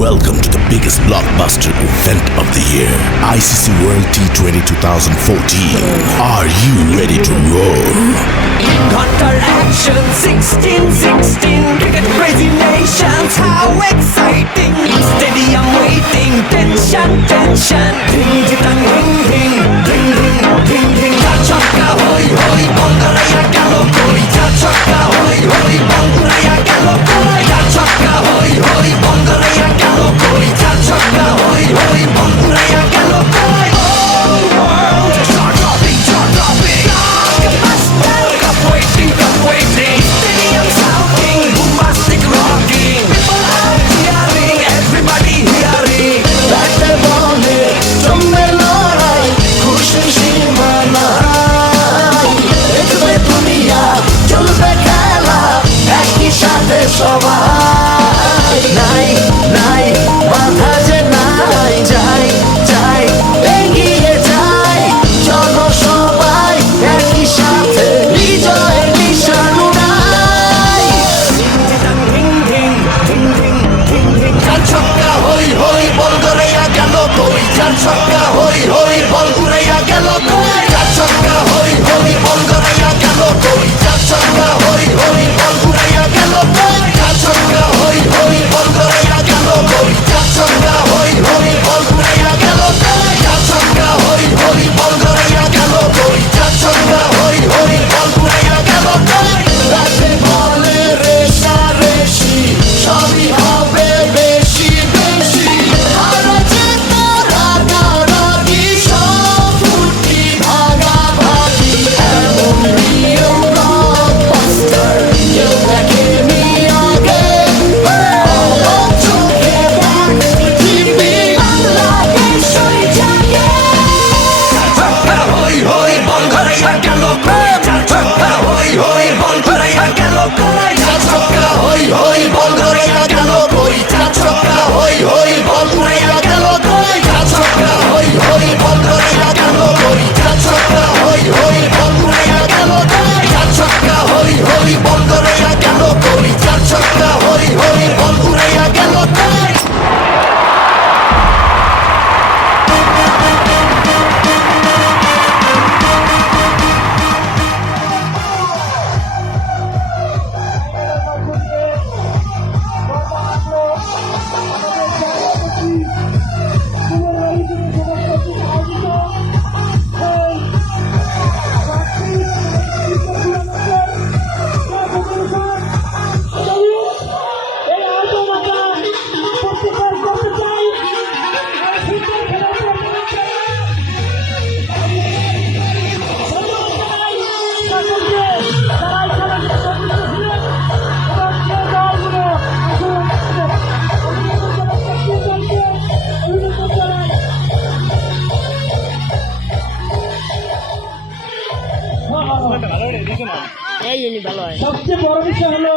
Welcome to the biggest blockbuster event of the year, ICC World T20 2014. Are you ready to roll? Got our action 16 16 cricket crazy name. এই ভালো হয়। সবচেয়ে বড় বিষয় হলো